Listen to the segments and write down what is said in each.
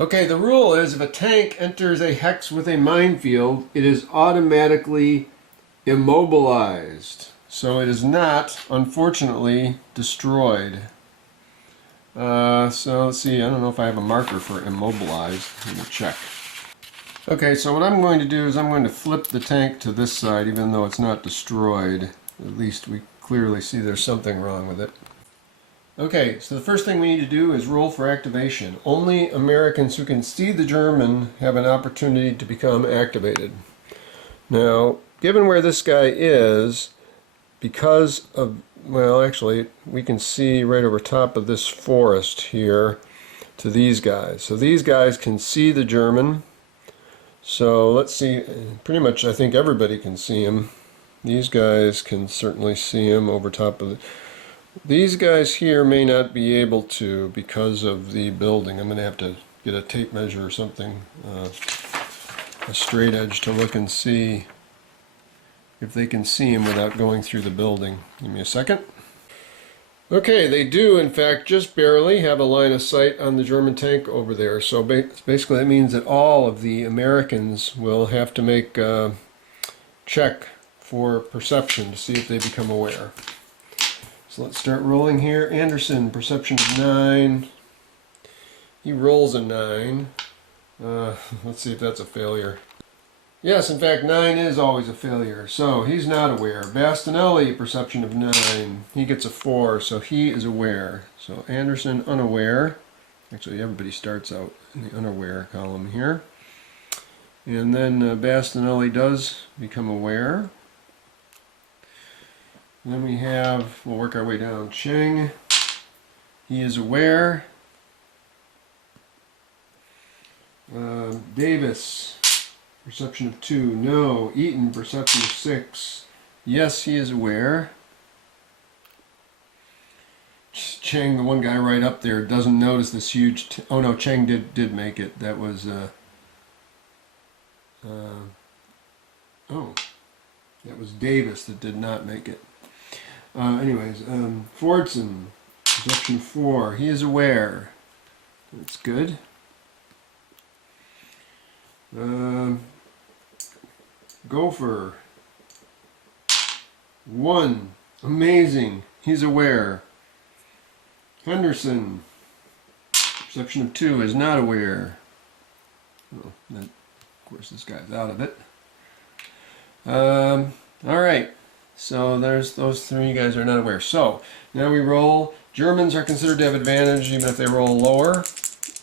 Okay, the rule is if a tank enters a hex with a minefield, it is automatically immobilized. So it is not, unfortunately, destroyed. So let's see, I don't know if I have a marker for immobilized. Let me check. Okay, so what I'm going to do is I'm going to flip the tank to this side, even though it's not destroyed. At least we clearly see there's something wrong with it. Okay, so the first thing we need to do is roll for activation. Only Americans who can see the German have an opportunity to become activated. Now, given where this guy is, because of, well, actually, we can see right over top of this forest here to these guys. So these guys can see the German. So let's see, pretty much I think everybody can see him. These guys can certainly see him over top of the... These guys here may not be able to because of the building. I'm going to have to get a tape measure or something, a straight edge to look and see if they can see him without going through the building. Give me a second. Okay, they do in fact just barely have a line of sight on the German tank over there. So basically that means that all of the Americans will have to make a check for perception to see if they become aware. So let's start rolling here. Anderson, perception of 9. He rolls a 9. Let's see if that's a failure. Yes, in fact, 9 is always a failure. So he's not aware. Bastinelli, perception of 9. He gets a 4, so he is aware. So Anderson, unaware. Actually, everybody starts out in the unaware column here. And then Bastinelli does become aware. And then we have, we'll work our way down, Cheng. He is aware. Davis, perception of 2. No. Eaton, perception of 6. Yes, he is aware. Cheng, the one guy right up there, doesn't notice this huge... oh no, Cheng did make it. That was... oh. That was Davis that did not make it. Anyways, Fordson, perception 4. He is aware. That's good. Gopher, 1. Amazing. He's aware. Henderson, perception of 2, is not aware. Oh, then, of course, this guy's out of it. Alright. So there's those 3 guys are not aware. So now we roll. Germans are considered to have advantage even if they roll lower,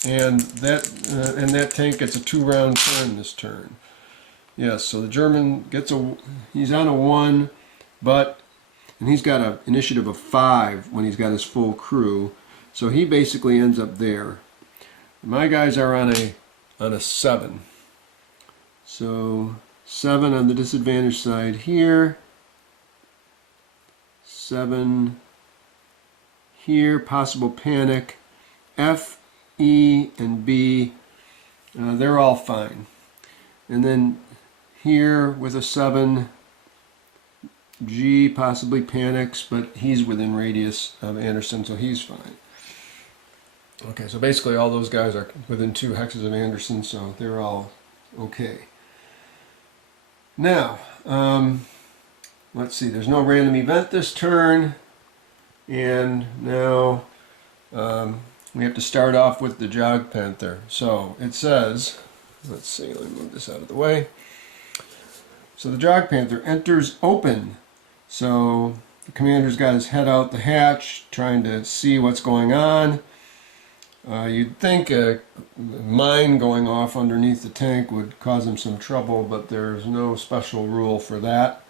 and that tank gets a 2-round turn this turn. Yes, so the German gets he's on a 1, and he's got an initiative of 5 when he's got his full crew. So he basically ends up there. My guys are on a 7. So 7 on the disadvantaged side here. 7 here, possible panic. F, E, and B, they're all fine. And then here with a 7, G possibly panics, but he's within radius of Anderson, so he's fine. Okay, so basically all those guys are within 2 hexes of Anderson, so they're all okay. Now, let's see, there's no random event this turn, and now we have to start off with the Jagdpanther. So it says, let's see, let me move this out of the way. So the Jagdpanther enters open. So the commander's got his head out the hatch, trying to see what's going on. You'd think a mine going off underneath the tank would cause him some trouble, but there's no special rule for that.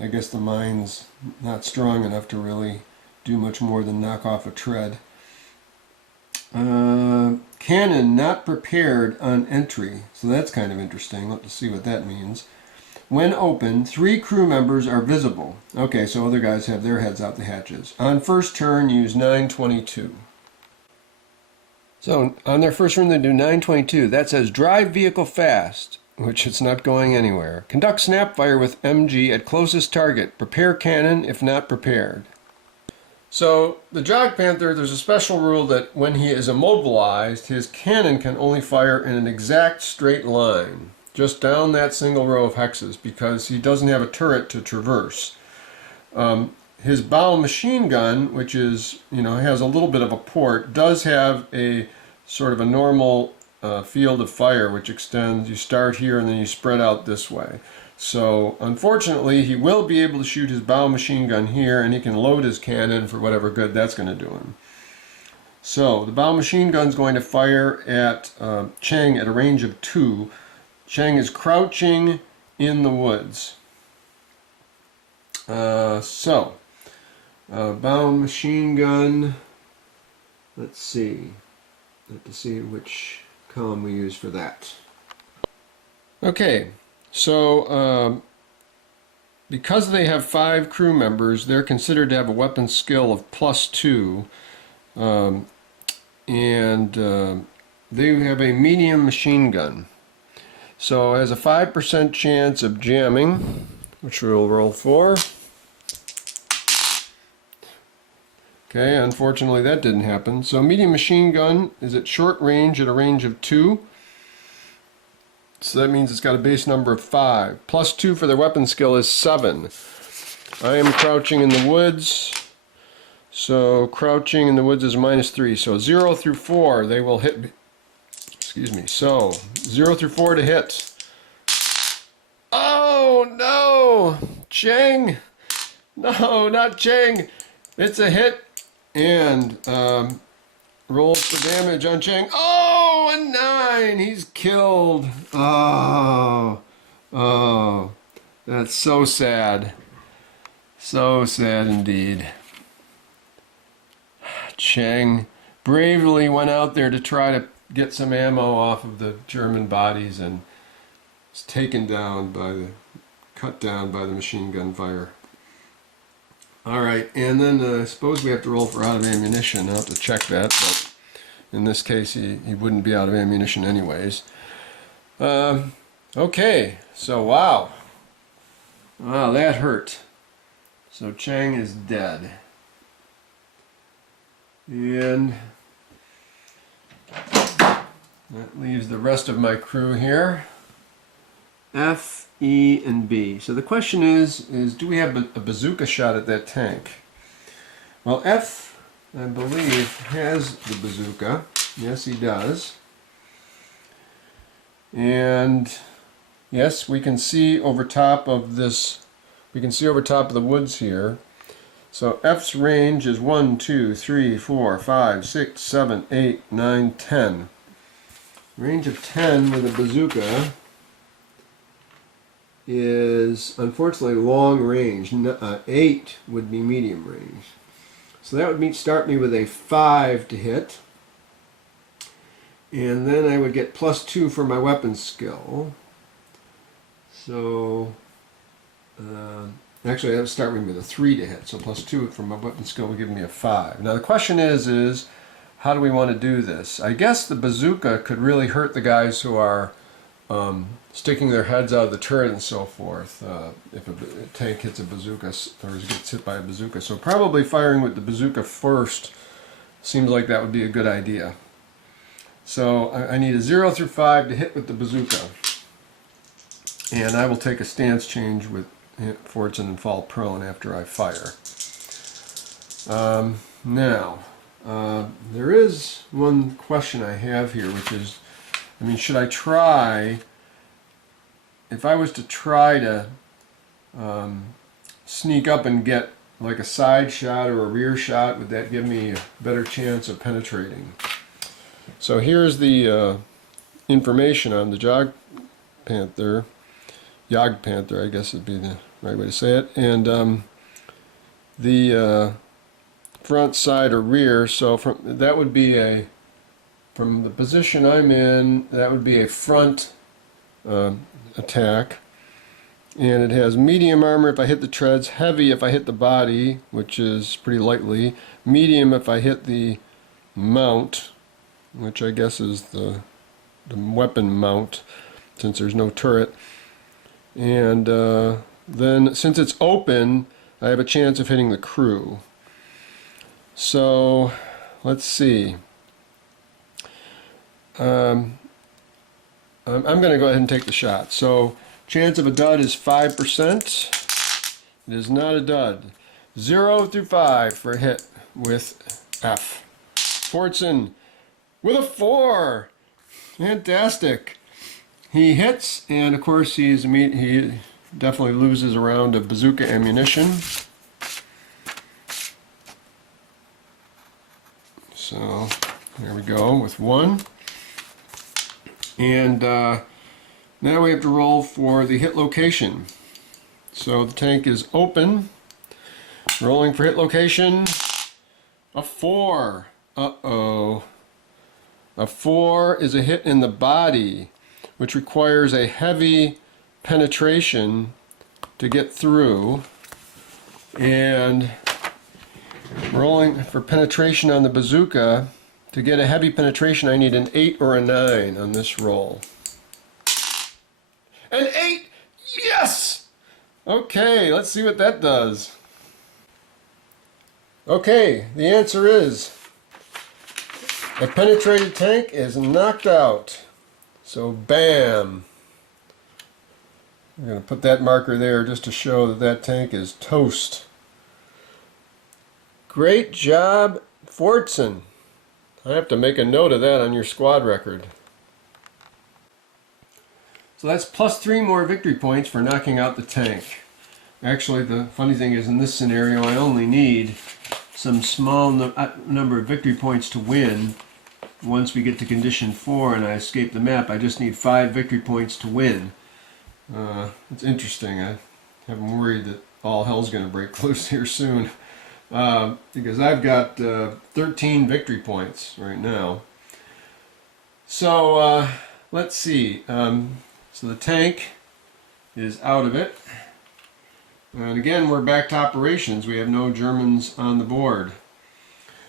I guess the mine's not strong enough to really do much more than knock off a tread. Cannon not prepared on entry. So that's kind of interesting. Let's see what that means. When open, 3 crew members are visible. Okay, so other guys have their heads out the hatches. On first turn, use 922. So on their first turn, they do 922. That says drive vehicle fast, which it's not going anywhere. Conduct snap fire with MG at closest target. Prepare cannon if not prepared. So the Jagdpanther, there's a special rule that when he is immobilized, his cannon can only fire in an exact straight line, just down that single row of hexes, because he doesn't have a turret to traverse. His bow machine gun, which is, has a little bit of a port, does have a sort of a normal field of fire, which extends. You start here and then you spread out this way. So unfortunately, he will be able to shoot his bow machine gun here, and he can load his cannon for whatever good that's going to do him. So the bow machine gun is going to fire at Cheng at a range of 2. Cheng is crouching in the woods. Bow machine gun. Let's see. Have to see which column we use for that. Okay. So, because they have 5 crew members, they're considered to have a weapon skill of +2, and they have a medium machine gun. So it has a 5% chance of jamming, which we'll roll for. Okay, unfortunately that didn't happen. So medium machine gun is at short range at a range of 2. So that means it's got a base number of 5. +2 for their weapon skill is 7. I am crouching in the woods. So crouching in the woods is -3. So 0 through 4 they will hit me. Excuse me. So 0 through 4 to hit. Oh no! Cheng! No, not Cheng! It's a hit. And roll for damage on Cheng. Oh, a 9! He's killed. Oh, that's so sad. So sad indeed. Cheng bravely went out there to try to get some ammo off of the German bodies and was taken down cut down by the machine gun fire. Alright, and then I suppose we have to roll for out of ammunition. I'll have to check that, but in this case he wouldn't be out of ammunition anyways. Okay, so wow, that hurt. So Cheng is dead, and that leaves the rest of my crew here, F, E, and B. So the question is do we have a bazooka shot at that tank? Well, F, I believe, has the bazooka. Yes, he does. And yes, we can see over top of this, we can see over top of the woods here. So F's range is 1, 2, 3, 4, 5, 6, 7, 8, 9, 10. Range of 10 with a bazooka is unfortunately long range. 8 would be medium range. So that would start me with a 5 to hit. And then I would get +2 for my weapon skill. So actually that would start me with a 3 to hit. So +2 for my weapon skill would give me a 5. Now the question is how do we want to do this? I guess the bazooka could really hurt the guys who are sticking their heads out of the turret and so forth, if a tank hits a bazooka or gets hit by a bazooka. So probably firing with the bazooka first seems like that would be a good idea. So I need a 0 through 5 to hit with the bazooka. And I will take a stance change with Fortune and fall prone after I fire. Now, there is one question I have here, which is, should I try, if I was to try to sneak up and get like a side shot or a rear shot, would that give me a better chance of penetrating? So here's the information on the Jagdpanther, I guess would be the right way to say it, and the front, side, or rear. So that would be from the position I'm in, that would be a front attack, and it has medium armor if I hit the treads, heavy if I hit the body, which is pretty lightly, medium if I hit the mount, which I guess is the weapon mount since there's no turret, and then since it's open I have a chance of hitting the crew. So let's see. I'm going to go ahead and take the shot. So chance of a dud is 5%. It is not a dud. 0 through 5 for a hit with F. Fortson with a 4. Fantastic. He hits, and of course he definitely loses a round of bazooka ammunition. So there we go with 1. And now we have to roll for the hit location. So the tank is open. Rolling for hit location. A 4. Uh-oh. A 4 is a hit in the body, which requires a heavy penetration to get through. And rolling for penetration on the bazooka. To get a heavy penetration, I need an 8 or a 9 on this roll. An 8! Yes! Okay, let's see what that does. Okay, the answer is a penetrated tank is knocked out. So bam! I'm going to put that marker there just to show that that tank is toast. Great job, Fortson. I have to make a note of that on your squad record. So that's +3 more victory points for knocking out the tank. Actually, the funny thing is, in this scenario, I only need some small number of victory points to win. Once we get to condition 4 and I escape the map, I just need 5 victory points to win. It's interesting. I'm worried that all hell's going to break loose here soon. Because I've got 13 victory points right now. So let's see. So the tank is out of it. And again, we're back to operations. We have no Germans on the board.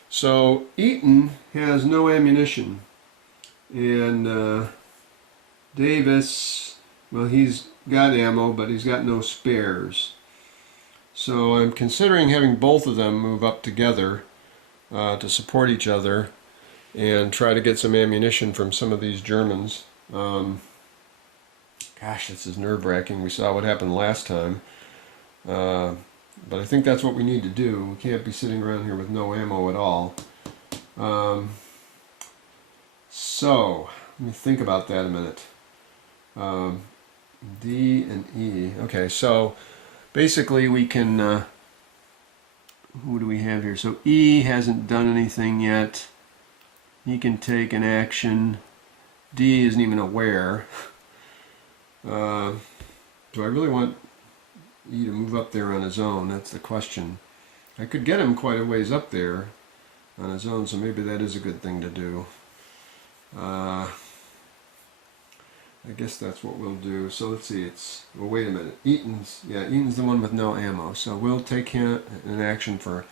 So Eaton has no ammunition. And Davis, well, he's got ammo, but he's got no spares. So I'm considering having both of them move up together to support each other and try to get some ammunition from some of these Germans. Gosh, this is nerve-wracking. We saw what happened last time. But I think that's what we need to do. We can't be sitting around here with no ammo at all. So, let me think about that a minute. D and E. Okay, so basically we can, who do we have here? So E hasn't done anything yet. He can take an action. D isn't even aware. Do I really want E to move up there on his own? That's the question. I could get him quite a ways up there on his own, so maybe that is a good thing to do. I guess that's what we'll do. So let's see, well, wait a minute. Eaton's the one with no ammo. So we'll take him an action for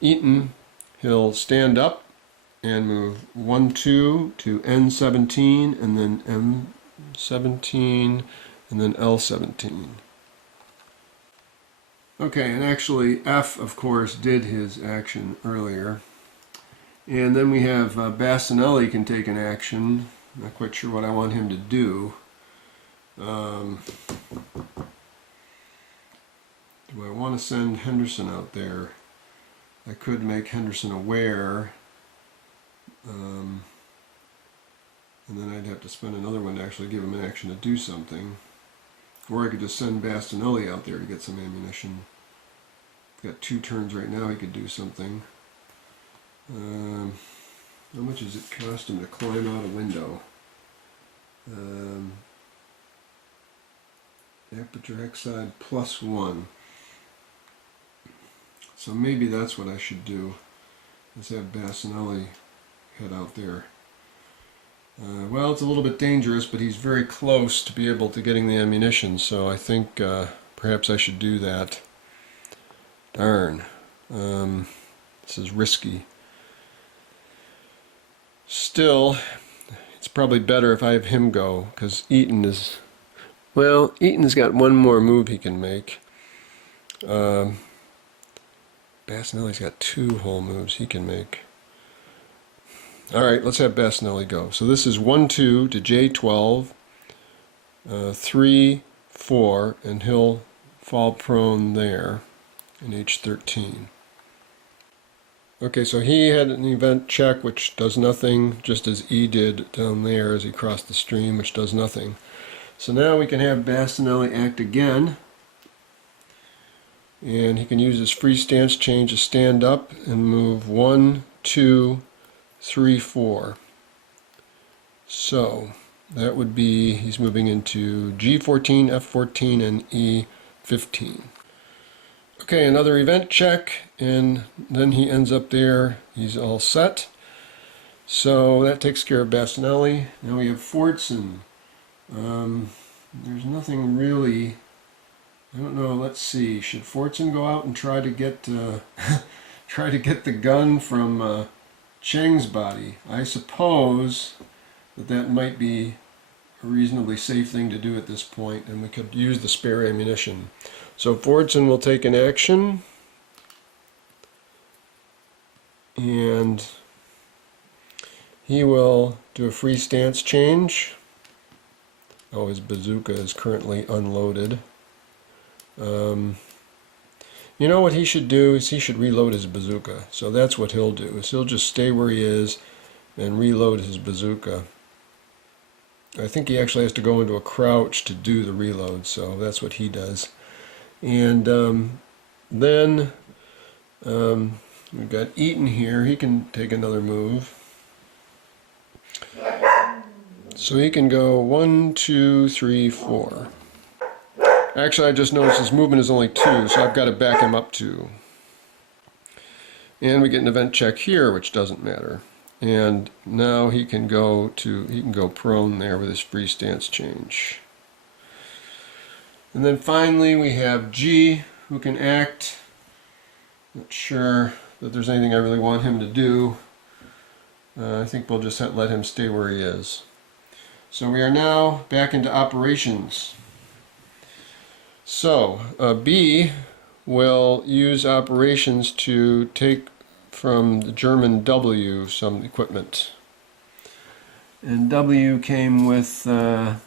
Eaton. He'll stand up and move 1, 2 to N17, and then M17, and then L17. Okay, and actually F, of course, did his action earlier. And then we have Bassanelli can take an action. Not quite sure what I want him to do. Do I want to send Henderson out there? I could make Henderson aware. And then I'd have to spend another one to actually give him an action to do something. Or I could just send Bastinelli out there to get some ammunition. He's got 2 turns right now, he could do something. How much does it cost him to climb out a window? Aperture Hexide +1. So maybe that's what I should do, is have Bassinelli head out there. Well, it's a little bit dangerous, but he's very close to be able to getting the ammunition, so I think perhaps I should do that. Darn. This is risky. Still, it's probably better if I have him go, because Eaton is... Well, Eaton's got one more move he can make. Basinelli's got 2 whole moves he can make. Alright, let's have Basinelli go. So this is 1-2 to J12, 3-4, and he'll fall prone there in H13. Okay, so he had an event check which does nothing, just as E did down there as he crossed the stream, which does nothing. So now we can have Basinelli act again, and he can use his free stance change to stand up and move 1, 2, 3, 4. So that would be, he's moving into G14, F14, and E15. Okay, another event check, and then he ends up there. He's all set. So that takes care of Basinelli. Now we have Fordson. There's nothing really, I don't know, let's see. Should Fordson go out and try to get try to get the gun from Cheng's body? I suppose that might be a reasonably safe thing to do at this point, and we could use the spare ammunition. So Fordson will take an action, and he will do a free stance change. Oh, his bazooka is currently unloaded. You know what he should do is he should reload his bazooka. So that's what he'll do, is he'll just stay where he is and reload his bazooka. I think he actually has to go into a crouch to do the reload, so that's what he does. And then we've got Eaton here. He can take another move. So he can go 1, 2, 3, 4. Actually, I just noticed his movement is only 2, so I've got to back him up 2. And we get an event check here, which doesn't matter. And now he can go prone there with his free stance change. And then finally we have G, who can act. Not sure that there's anything I really want him to do. I think we'll just let him stay where he is. So we are now back into operations. So B will use operations to take from the German W some equipment. And W came with, let's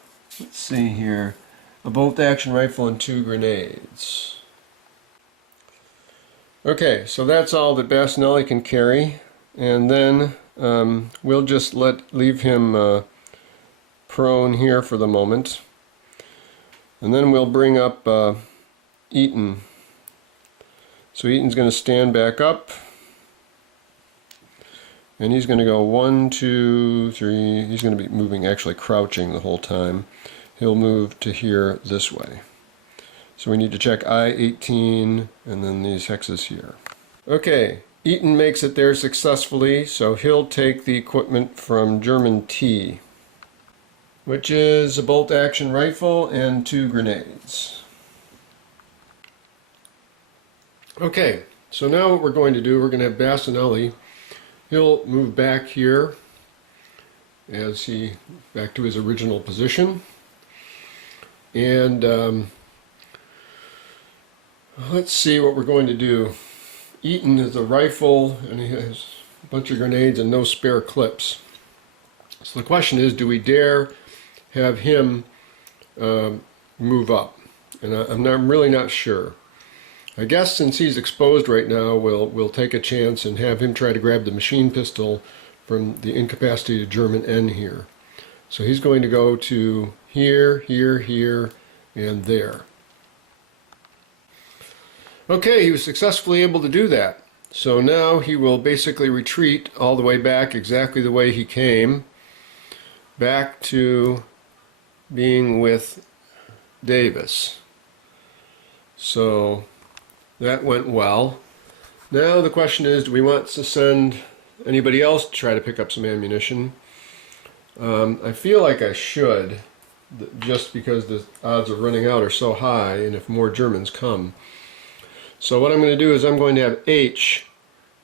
see here, a bolt-action rifle and 2 grenades. Okay, so that's all that Basinelli can carry, and then we'll just leave him prone here for the moment, and then we'll bring up Eaton. So Eaton's going to stand back up, and he's going to go 1, 2, 3. He's going to be moving, actually crouching the whole time. He'll move to here this way. So we need to check I-18 and then these hexes here. Okay, Eaton makes it there successfully, so he'll take the equipment from German T, which is a bolt-action rifle and 2 grenades. Okay, so now what we're going to do, we're going to have Basinelli. He'll move back here back to his original position. And let's see what we're going to do. Eaton is a rifle, and he has a bunch of grenades and no spare clips. So the question is, do we dare have him move up? And I'm really not sure. I guess since he's exposed right now, we'll take a chance and have him try to grab the machine pistol from the incapacitated German N here. So he's going to go to here, here, here, and there. Okay, he was successfully able to do that. So now he will basically retreat all the way back exactly the way he came, back to being with Davis. So that went well. Now the question is, do we want to send anybody else to try to pick up some ammunition? I feel like I should, just because the odds of running out are so high, and if more Germans come. So what I'm going to do is I'm going to have H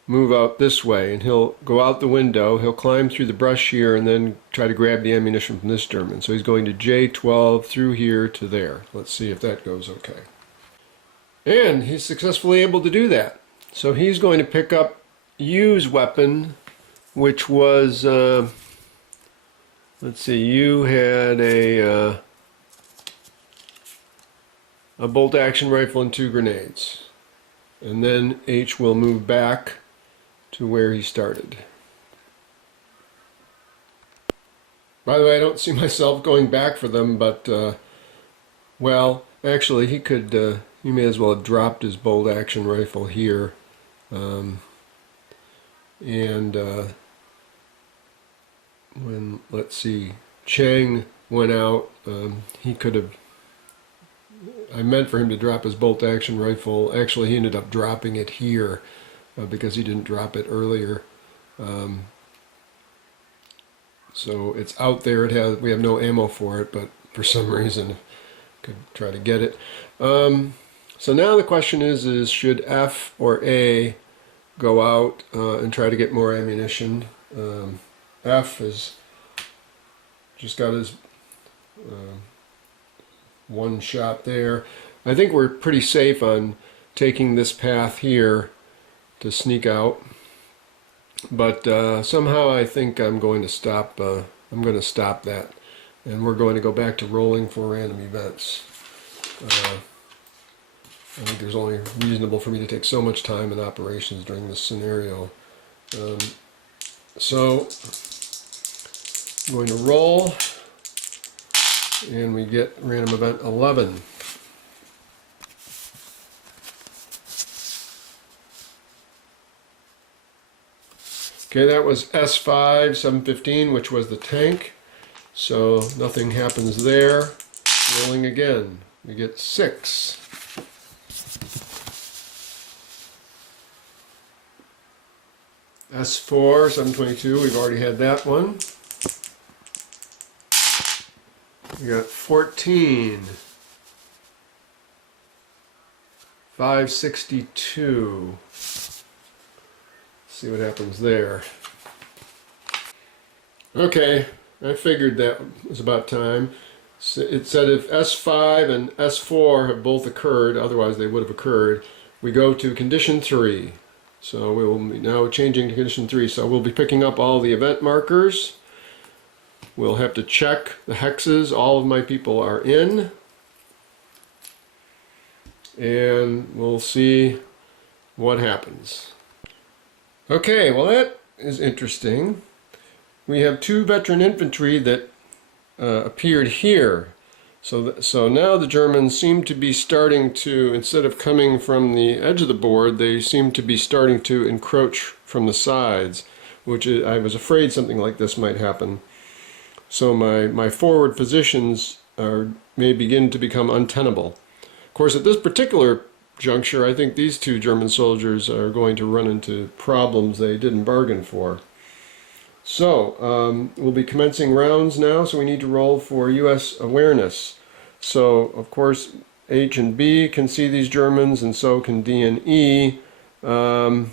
move out this way, and he'll go out the window, he'll climb through the brush here, and then try to grab the ammunition from this German. So he's going to J12 through here to there. Let's see if that goes okay. And he's successfully able to do that. So he's going to pick up U's weapon, which was, let's see, U had a bolt-action rifle and 2 grenades. And then H will move back to where he started. By the way, I don't see myself going back for them, but, well, actually he could, he may as well have dropped his bolt-action rifle here. When, let's see, Chang went out, he could have, I meant for him to drop his bolt-action rifle. Actually, he ended up dropping it here because he didn't drop it earlier. So it's out there. It has, we have no ammo for it, but for some reason could try to get it. So now the question is should F or A go out and try to get more ammunition? F has just got his one shot there. I think we're pretty safe on taking this path here to sneak out, but somehow I think I'm going to stop. That, and we're going to go back to rolling for random events. I think there's only reasonable for me to take so much time in operations during this scenario. So I'm going to roll, and we get random event 11. Okay, that was S5 715, which was the tank. So nothing happens there. Rolling again. We get 6. S4 722, we've already had that one. We got 14. 562. See what happens there. Okay, I figured that was about time. So it said if S5 and S4 have both occurred, otherwise they would have occurred, we go to condition 3. So we will be now changing to condition 3. So we'll be picking up all the event markers. We'll have to check the hexes. All of my people are in. And we'll see what happens. Okay, well that is interesting. We have 2 veteran infantry that appeared here. So now the Germans seem to be starting to, instead of coming from the edge of the board, they seem to be starting to encroach from the sides, which I was afraid something like this might happen. So my forward positions may begin to become untenable. Of course, at this particular juncture, I think these 2 German soldiers are going to run into problems they didn't bargain for. So, we'll be commencing rounds now, so we need to roll for U.S. awareness. So, of course, H and B can see these Germans, and so can D and E. I'm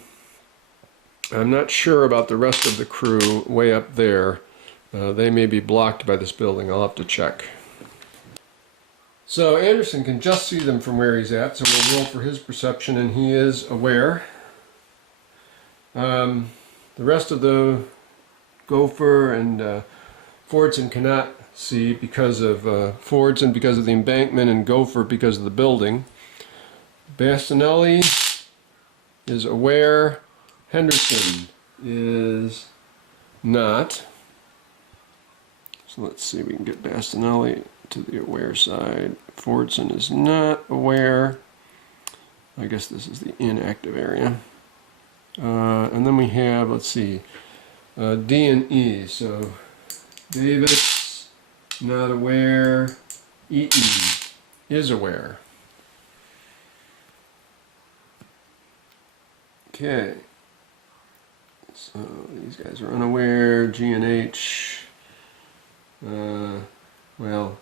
not sure about the rest of the crew way up there. They may be blocked by this building. I'll have to check. So Anderson can just see them from where he's at, so we'll roll for his perception, and he is aware. The rest of the Gopher and Fordson cannot see because of Fordson because of the embankment, and Gopher because of the building. Bastinelli is aware. Henderson is not. So let's see if we can get Bastinelli to the aware side. Fordson is not aware. I guess this is the inactive area. And then we have, let's see, D and E. So Davis, not aware. Eaton is aware. Okay. So these guys are unaware. G and H. Well,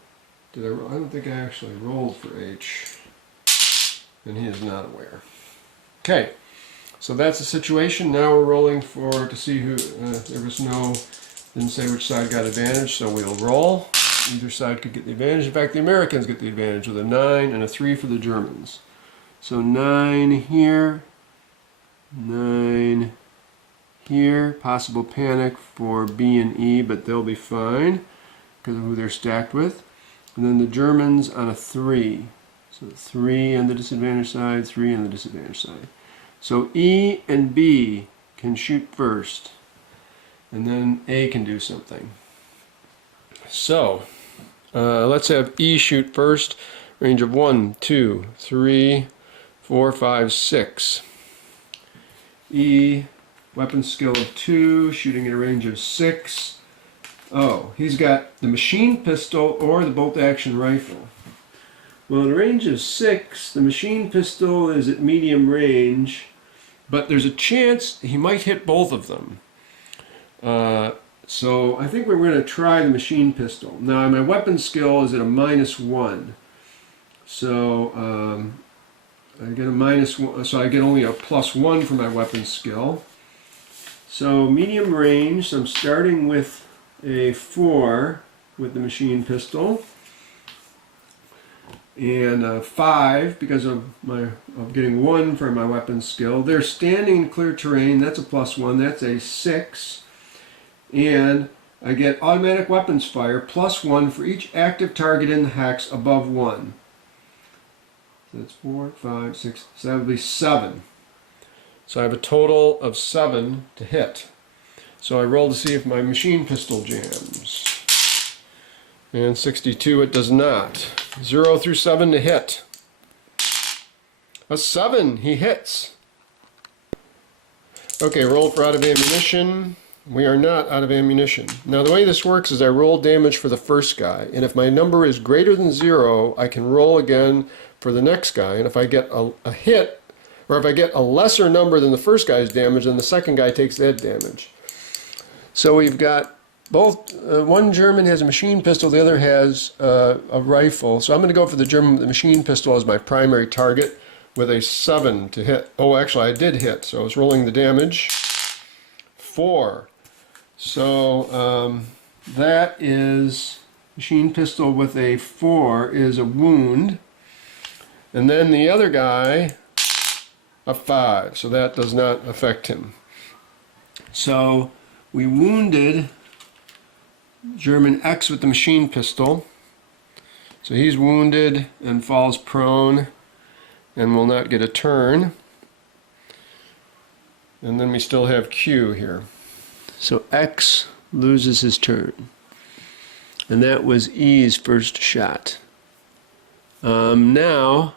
I don't think I actually rolled for H. And he is not aware. Okay. So that's the situation. Now we're rolling to see who, didn't say which side got advantage, so we'll roll. Either side could get the advantage. In fact, the Americans get the advantage with a 9 and a 3 for the Germans. So 9 here, 9 here. Possible panic for B and E, but they'll be fine because of who they're stacked with. And then the Germans on a 3. So 3 on the disadvantaged side, 3 on the disadvantaged side. So E and B can shoot first, and then A can do something. So let's have E shoot first. Range of 1, 2, 3, 4, 5, 6. E, weapon skill of 2, shooting at a range of 6. Oh, he's got the machine pistol or the bolt-action rifle. Well, at a range of 6, the machine pistol is at medium range, but there's a chance he might hit both of them. So I think we're going to try the machine pistol. Now, my weapon skill is at a -1. So I get a -1, so I get only a +1 for my weapon skill. So medium range, so I'm starting with a 4 with the machine pistol, and a 5 because of getting 1 for my weapon skill. They're standing in clear terrain, that's a +1, that's a 6, and I get automatic weapons fire +1 for each active target in the hex above 1. So that's 4, 5, 6, so that would be 7. So I have a total of 7 to hit. So I roll to see if my machine pistol jams. And 62 it does not. 0 through 7 to hit. A 7, he hits. Okay, roll for out of ammunition. We are not out of ammunition. Now the way this works is I roll damage for the first guy, and if my number is greater than 0, I can roll again for the next guy, and if I get a hit, or if I get a lesser number than the first guy's damage, then the second guy takes that damage. So we've got both, one German has a machine pistol, the other has a rifle. So I'm going to go for the German with the machine pistol as my primary target with a 7 to hit. Oh, actually I did hit, so I was rolling the damage. 4. So that is, machine pistol with a 4 is a wound. And then the other guy, a 5, so that does not affect him. So we wounded German X with the machine pistol. So he's wounded and falls prone and will not get a turn. And then we still have Q here. So X loses his turn. And that was E's first shot. Now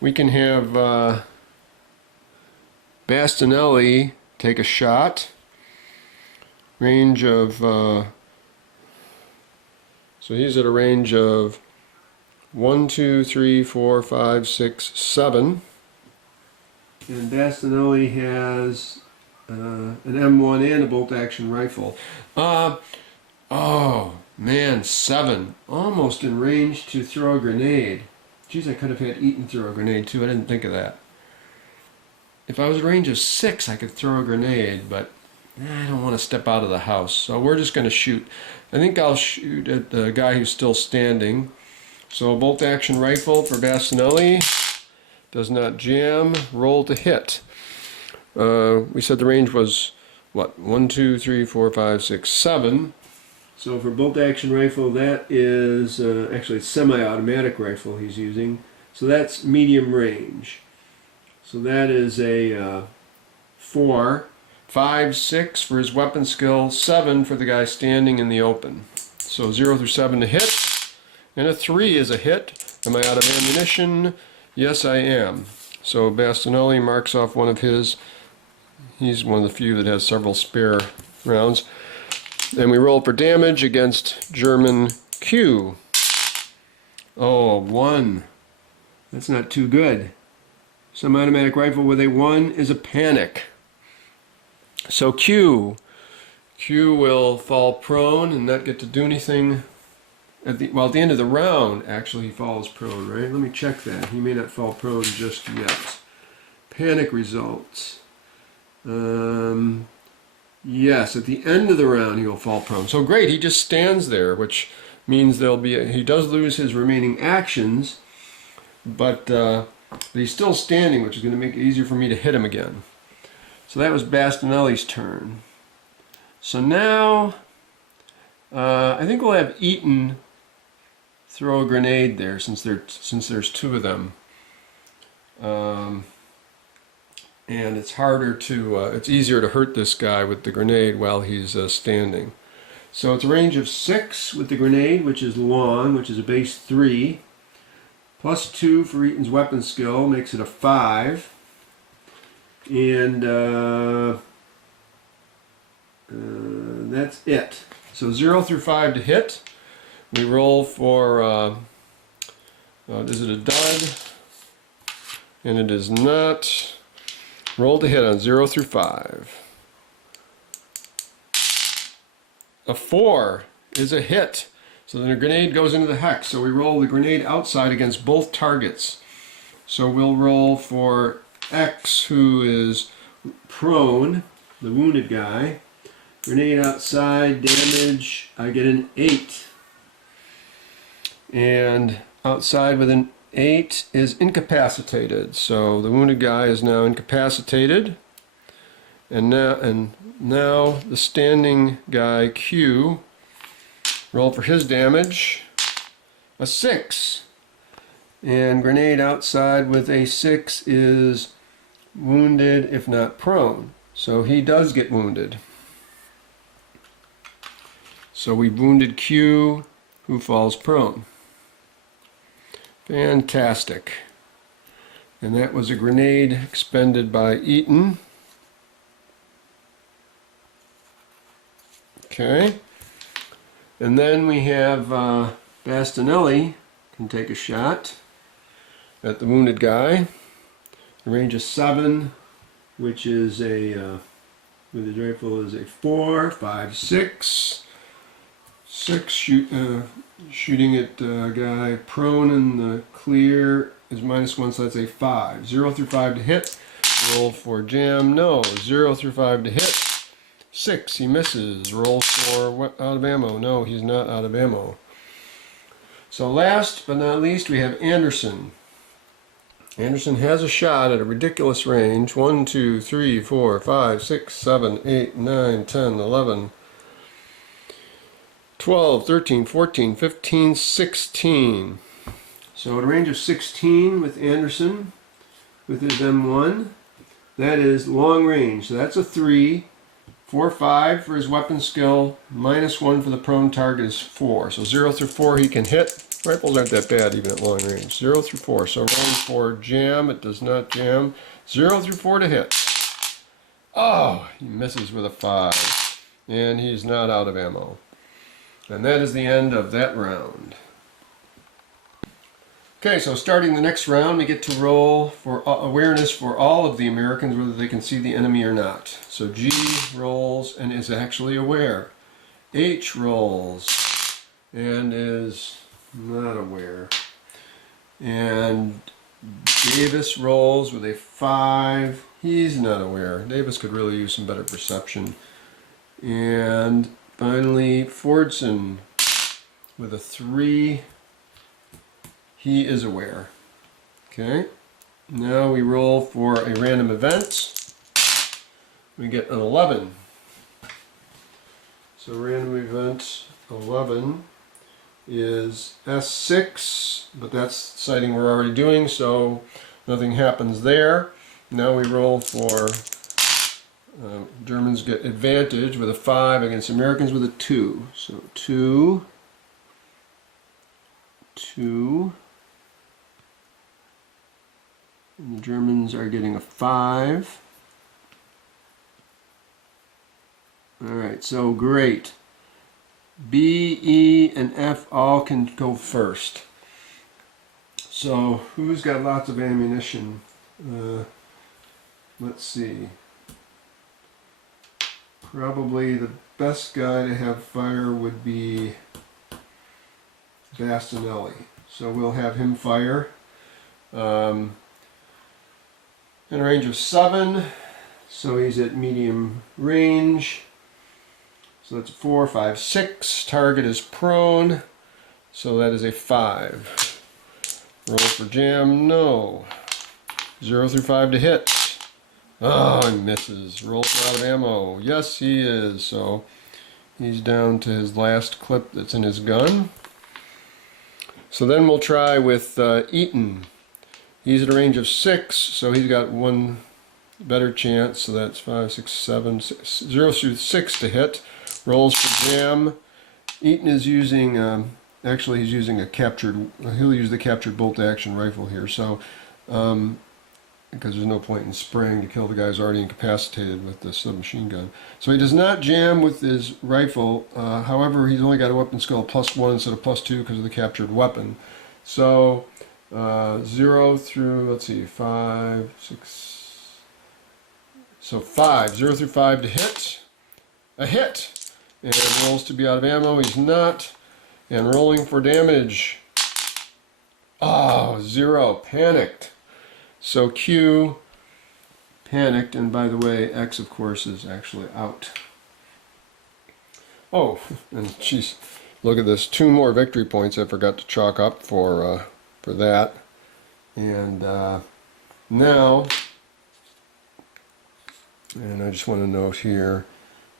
we can have Bastinelli take a shot. Range of, so he's at a range of 1, 2, 3, 4, 5, 6, 7. And Bastinelli has an M1 and a bolt-action rifle. Oh man, 7. Almost in range to throw a grenade. Geez, I could have had Eaton throw a grenade too. I didn't think of that. If I was at a range of 6, I could throw a grenade, but I don't want to step out of the house. So we're just going to shoot. I think I'll shoot at the guy who's still standing. So bolt-action rifle for Bastinelli. Does not jam. Roll to hit. We said the range was, what, 1, 2, 3, 4, 5, 6, 7. So for bolt-action rifle, that is actually a semi-automatic rifle he's using. So that's medium range. So that is a 4. 5, 6 for his weapon skill. 7 for the guy standing in the open. So 0 through 7 to hit. And a 3 is a hit. Am I out of ammunition? Yes, I am. So Bastinelli marks off one of his. He's one of the few that has several spare rounds. And we roll for damage against German Q. Oh, 1. That's not too good. Semi-automatic rifle with a 1 is a panic. So Q will fall prone and not get to do anything. At the end of the round, actually, he falls prone, right? Let me check that. He may not fall prone just yet. Panic results. Yes, at the end of the round, he will fall prone. So great, he just stands there, which means he does lose his remaining actions, but But he's still standing, which is going to make it easier for me to hit him again. So that was Bastinelli's turn. So now, I think we'll have Eaton throw a grenade there, since there's two of them. And it's harder to, it's easier to hurt this guy with the grenade while he's standing. So it's a range of 6 with the grenade, which is long, which is a base 3. Plus 2 for Eaton's weapon skill makes it a 5. And that's it. So 0 through 5 to hit. We roll for, is it a dud? And it is not. Roll to hit on 0 through 5. A 4 is a hit. So then the grenade goes into the hex. So we roll the grenade outside against both targets. So we'll roll for X, who is prone, the wounded guy. Grenade outside, damage, I get an 8. And outside with an 8 is incapacitated. So the wounded guy is now incapacitated. And now the standing guy, Q, roll for his damage, a 6. And grenade outside with a 6 is wounded, if not prone. So he does get wounded. So we wounded Q, who falls prone. Fantastic. And that was a grenade expended by Eaton. Okay. And then we have Bastinelli can take a shot at the wounded guy. The range is 7, which is a, with his rifle is a 4, 5, 6. 6 shooting at a guy prone in the clear is -1, so that's a 5. 0 through 5 to hit. Roll for jam. No. 0 through 5 to hit. 6. He misses. Roll for out of ammo. No, he's not out of ammo. So last but not least, we have Anderson. Anderson has a shot at a ridiculous range. 1, 2, 3, 4, 5, 6, 7, 8, 9, 10, 11, 12, 13, 14, 15, 16. So at a range of 16 with Anderson, with his M1, that is long range. So that's a 3, 4, 5 for his weapon skill, -1 for the prone target is 4. So 0 through 4 he can hit. Rifles aren't that bad even at long range. 0 through 4. So rolling for jam, it does not jam. 0 through 4 to hit. Oh, he misses with a 5. And he's not out of ammo. And that is the end of that round. Okay, so starting the next round, we get to roll for awareness for all of the Americans, whether they can see the enemy or not. So G rolls and is actually aware. H rolls and is not aware. And Davis rolls with a 5. He's not aware. Davis could really use some better perception. And finally, Fordson with a 3. He is aware. Okay. Now we roll for a random event. We get an 11. So random event 11 is S6, but that's sighting we're already doing, so nothing happens there. Now we roll for Germans get advantage with a 5 against Americans with a 2. So 2, 2, and the Germans are getting a 5. Alright, so great. B, E, and F all can go first. So who's got lots of ammunition? Let's see. Probably the best guy to have fire would be Bastinelli. So we'll have him fire. In a range of 7, so he's at medium range. So that's 4, 5, 6. Target is prone, so that is a 5. Roll for jam, no. 0 through 5 to hit. Oh, he misses. Rolls out of ammo. Yes, he is. So he's down to his last clip that's in his gun. So then we'll try with Eaton. He's at a range of 6, so he's got one better chance. So that's 5, 6, 7, 0 through 6 to hit. Rolls for jam. Eaton is using, actually he's using a captured, he'll use the captured bolt action rifle here. So, because there's no point in spraying to kill the guy who's already incapacitated with the submachine gun. So he does not jam with his rifle. However, he's only got a weapon skill of +1 instead of +2 because of the captured weapon. So 0 through, let's see, 5, 6, so 5, 0 through 5 to hit. A hit! And rolls to be out of ammo. He's not. And rolling for damage. Oh, 0. Panicked. So Q panicked, and by the way, X of course is actually out. Oh, and jeez, look at this, 2 more victory points I forgot to chalk up for that. And now, and I just want to note here,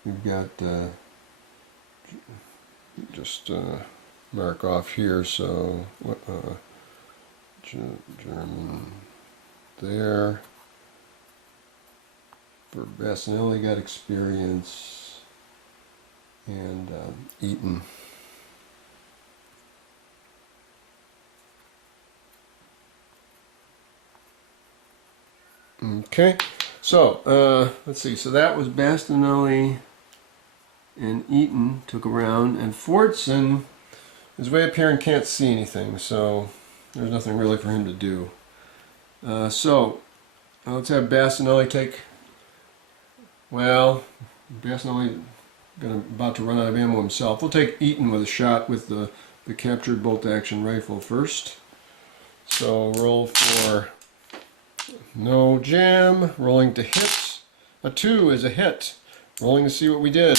we've got just mark off here. So German. There. For Basinelli got experience, and Eaton. Okay, so let's see. So that was Basinelli and Eaton took a round, and Fordson is way up here and can't see anything, so there's nothing really for him to do. So let's have Basinelli take. Well, Basinelli about to run out of ammo himself. We'll take Eaton with a shot with the captured bolt action rifle first. So roll for no jam. Rolling to hit. A 2 is a hit. Rolling to see what we did.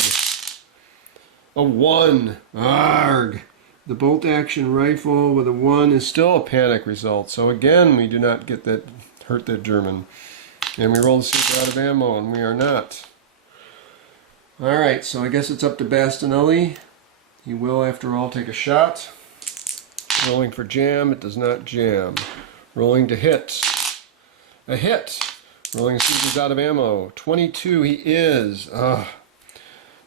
A 1. Arg! The bolt action rifle with a 1 is still a panic result. So again, we do not get that, hurt that German. And we roll to see if we're out of ammo, and we are not. Alright, so I guess it's up to Basinelli. He will, after all, take a shot. Rolling for jam, it does not jam. Rolling to hit. A hit! Rolling to see if he's out of ammo. 22, he is. Ugh.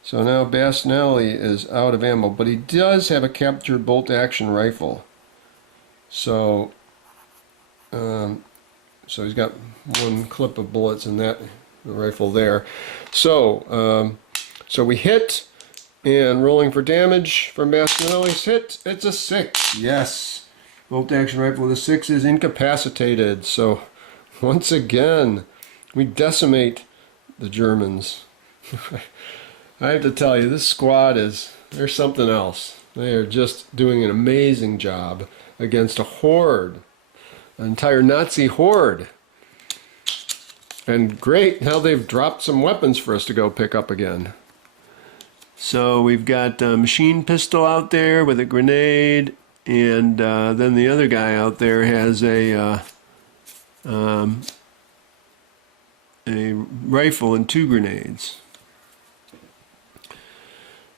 So now Basinelli is out of ammo, but he does have a captured bolt action rifle. So, so he's got 1 clip of bullets in that rifle there. So, so we hit, and rolling for damage from Basinelli's hit. It's a 6. Yes, bolt action rifle with a 6 is incapacitated. So, once again, we decimate the Germans. I have to tell you, this squad they're something else. They are just doing an amazing job against a horde, an entire Nazi horde. And great, now they've dropped some weapons for us to go pick up again. So we've got a machine pistol out there with a grenade, and then the other guy out there has a rifle and 2 grenades.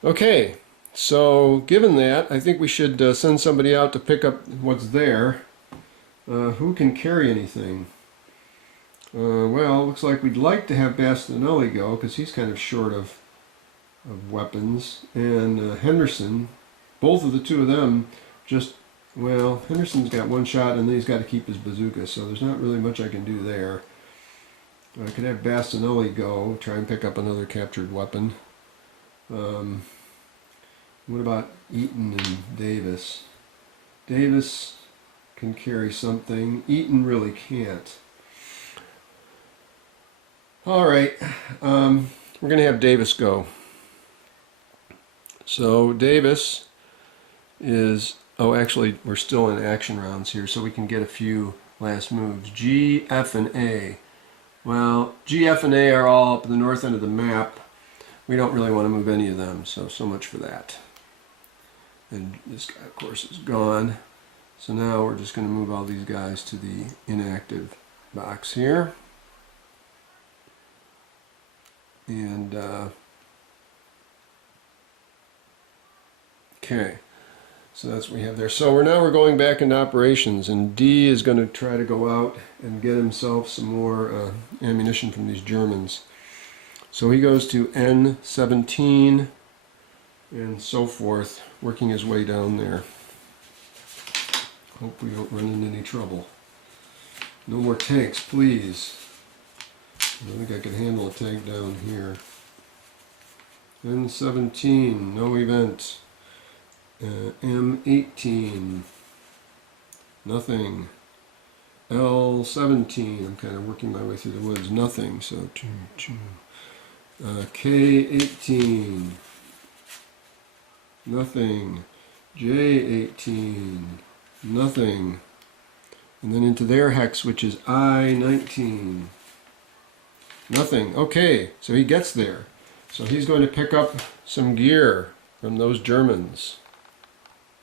Okay, so given that, I think we should send somebody out to pick up what's there. Who can carry anything? Well, looks like we'd like to have Basinelli go, because he's kind of short of weapons. And Henderson, both of the 2 of them, just, well, Henderson's got 1 shot, and then he's got to keep his bazooka, so there's not really much I can do there. I could have Basinelli go, try and pick up another captured weapon. What about Eaton and Davis? Davis can carry something. Eaton really can't. Alright, we're going to have Davis go. So Davis is, oh actually we're still in action rounds here, so we can get a few last moves. G, F, and A. Well, G, F, and A are all up at the north end of the map. We don't really want to move any of them, so much for that. And this guy, of course, is gone. So now we're just going to move all these guys to the inactive box here. And okay, so that's what we have there. So we're going back into operations, and D is going to try to go out and get himself some more ammunition from these Germans. So he goes to N17 and so forth, working his way down there. Hope we don't run into any trouble. No more tanks, please. I don't think I can handle a tank down here. N17, no event. M18, nothing. L17, I'm kind of working my way through the woods, nothing. So K18, nothing. J18, nothing. And then into their hex, which is I19, nothing. Okay, so he gets there. So he's going to pick up some gear from those Germans.